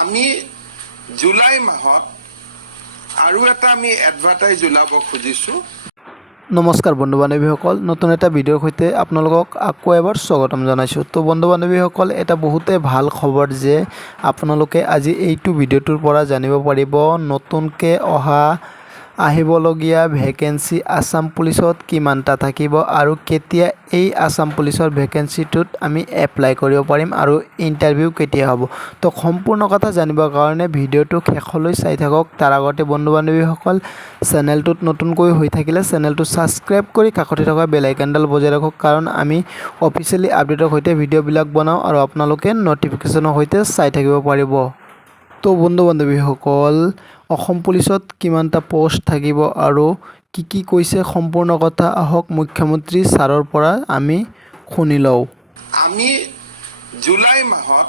আমি জুলাই মাহত আৰু এটা আমি এডভাৰটাইজ ওলাব খুজিছোঁ। নমস্কাৰ বন্ধু বান্ধৱীসকল, নতুন এটা ভিডিঅ'ৰ সৈতে আপোনালোকক আকৌ এবাৰ স্বাগতম জনাইছোঁ। তো বন্ধু বান্ধৱীসকল, এটা বহুতে ভাল খবৰ যে আপোনালোকে আজি এইটো ভিডিঅ'টোৰ পৰা জানিব পাৰিব নতুনকৈ আহিবলগীয়া ভেকেঞ্চি আসাম পুলিচত কিমানটা থাকিব আৰু কেতিয়া এই আসাম পুলিচৰ ভেকেঞ্চিটোত আমি এপ্লাই কৰিব পাৰিম আৰু ইণ্টাৰভিউ কেতিয়া হ'ব। তো সম্পূৰ্ণ কথা জানিবৰ কাৰণে ভিডিঅ'টো শেষলৈ চাই থাকক। তাৰ আগতে বন্ধু বান্ধৱীসকল, চেনেলটোত নতুনকৈ হৈ থাকিলে চেনেলটো ছাবস্ক্ৰাইব কৰি কাষতে থকা বেল আইকনডাল বজাই ৰাখক, কাৰণ আমি অফিচিয়েলি আপডেটৰ সৈতে ভিডিঅ'বিলাক বনাওঁ আৰু আপোনালোকে নটিফিকেশ্যনৰ সৈতে চাই থাকিব পাৰিব। তো বন্ধু বান্ধৱীসকল, অসম পুলিচত কিমানটা পোষ্ট থাকিব আৰু কি কৈছে সম্পূৰ্ণ কথা আহক মুখ্যমন্ত্ৰী ছাৰৰ পৰা আমি শুনি লওঁ। আমি জুলাই মাহত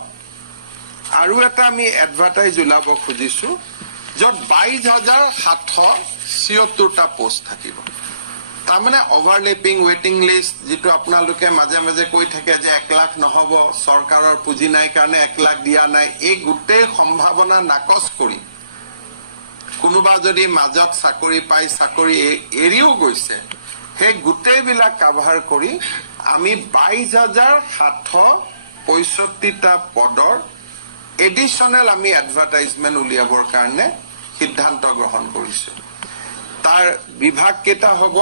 আৰু এটা আমি এডভাৰটাইজ ওলাব খুজিছোঁ, য'ত 22,776টা পোষ্ট থাকিব। তাৰমানে অভাৰলেপিং ৱেটিং লিষ্ট, যিটো আপোনালোকে মাজে মাজে কৈ থাকে যে 1 লাখ নহ'ব, চৰকাৰৰ পুঁজি নাই কাৰণে 1 লাখ দিয়া নাই, এই গোটেই সম্ভাৱনা নাকচ কৰি কোনোবা যদি মাজত চাকৰি পাই চাকৰি এৰিও গৈছে, সেই গোটেইবিলাক কাভাৰ কৰি আমি 22,765টা পদৰ এডিশ্যনেল আমি এডভাৰটাইজমেণ্ট উলিয়াবৰ কাৰণে সিদ্ধান্ত গ্ৰহণ কৰিছোঁ। তাৰ বিভাগ কেইটা হ'ব?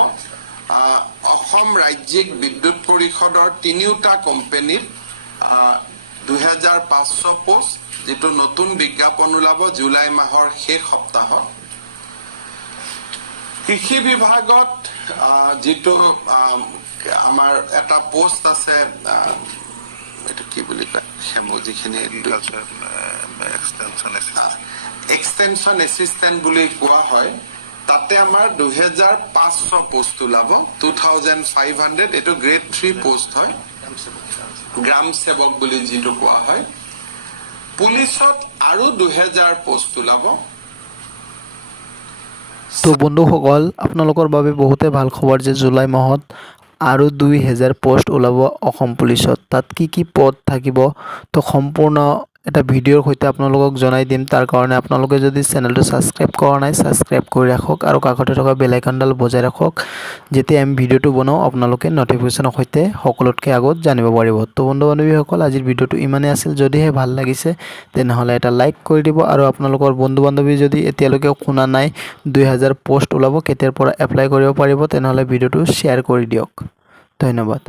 অসম ৰাজ্যিক বিদ্যুৎ পৰিষদৰ 3টা কোম্পানীত 2,500 পোষ্ট, যিটো নতুন বিজ্ঞাপন ওলাব জুলাই মাহৰ শেষ সপ্তাহত। কৃষি বিভাগত যিটো আমাৰ এটা পোষ্ট আছে, এইটো কি বুলি কয়, যিখিনি এক্সটেনশ্যন এছিষ্টেণ্ট বুলি কোৱা হয়, তাতে আমাৰ 2,500 পোষ্ট ওলাব, 2,500। এইটো গ্ৰেড 3 পোষ্ট হয়, গ্ৰাম সেৱক বুলি যিটো কোৱা হয়। পুলিচত আৰু 2,000 পোষ্ট ওলাব। তো বন্ধুসকল, আপোনালোকৰ বাবে বহুতে ভাল খবৰ যে জুলাই মাহত আৰু 2,000 পোষ্ট ওলাব অসম পুলিচত। তাত কি পদ থাকিব তো সম্পূৰ্ণ এটা ভিডিঅ'ৰ সৈতে আপোনালোকক জনাই দিম। তাৰ কাৰণে আপোনালোকে যদি চেনেলটো ছাবস্ক্ৰাইব কৰা নাই, ছাবস্ক্ৰাইব কৰি ৰাখক আৰু কাষতে থকা বেল আইকনডাল বজাই ৰাখক। যেতিয়া আমি ভিডিঅ'টো বনাওঁ আপোনালোকে নটিফিকেশ্যনৰ সৈতে সকলোতকৈ আগত জানিব পাৰিব। তো বন্ধু বান্ধৱীসকল, আজিৰ ভিডিঅ'টো ইমানেই আছিল। যদিহে ভাল লাগিছে তেনেহ'লে এটা লাইক কৰি দিব আৰু আপোনালোকৰ বন্ধু বান্ধৱী যদি এতিয়ালৈকে শুনা নাই 2,000 পোষ্ট ওলাব কেতিয়াৰ পৰা এপ্লাই কৰিব পাৰিব, তেনেহ'লে ভিডিঅ'টো শ্বেয়াৰ কৰি দিয়ক। ধন্যবাদ।